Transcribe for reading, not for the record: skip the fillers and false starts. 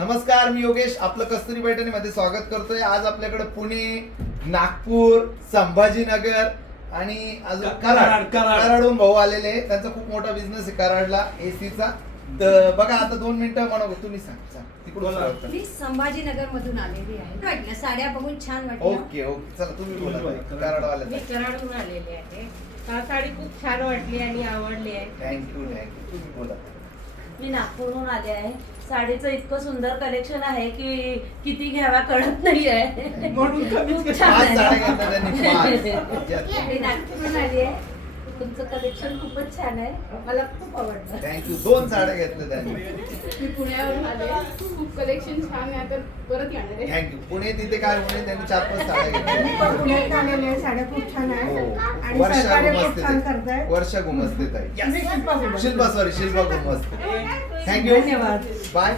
नमस्कार, मी योगेश आपलं कस्तुरी पैठणीमध्ये स्वागत करतोय. आज आपल्याकडे पुणे, नागपूर, संभाजीनगर आणि अजून कराडहून भाऊ आलेले आहेत. त्यांचा खूप मोठा बिझनेस आहे कराडला एसीचा. तर बघा आता 2 मिनिटं म्हणा, तुम्ही सांग तिकडून. मी संभाजीनगर मधून आलेली आहे. वाटलं साड्या बघून छान वाटलं. ओके ओके, चला तुम्ही बोला. कराडवाले मी कराडहून आलेली आहे. साडी खूप छान वाटली आणि आवडली आहे. Thank you thank you. तुम्ही बोला. मी नागपूरहून आले आहे. साडीचं इतकं सुंदर कलेक्शन आहे की किती घ्यावा कळत नाही आहे. म्हणून खूप छान 5 आहे. साड्या घेतल्या त्यांनी. मी नागपूरहून आली आहे. तुमचं कलेक्शन खूपच छान आहे, मला खूप आवडलं. थँक्यू. 2 साड्या घेतल्या त्यांनी. मी पुण्यावरून आले. खूप कलेक्शन छान आहे, तर परत येणार आहे. थँक्यू. पुणे तिथे काय पुणे त्यांनी 4-5 साड्या घेतल्या. पुण्यात आलेले आहे. साड्या खूप छान आहे आणि हो. वर्षा सरकारी खूप गुमस्ते छान ताई. करताय. वर्षा गुमस्ते ताई. मी शिल्पा बोलते. शिल्पा गुमस्ते. थँक्यू. धन्यवाद. बाय.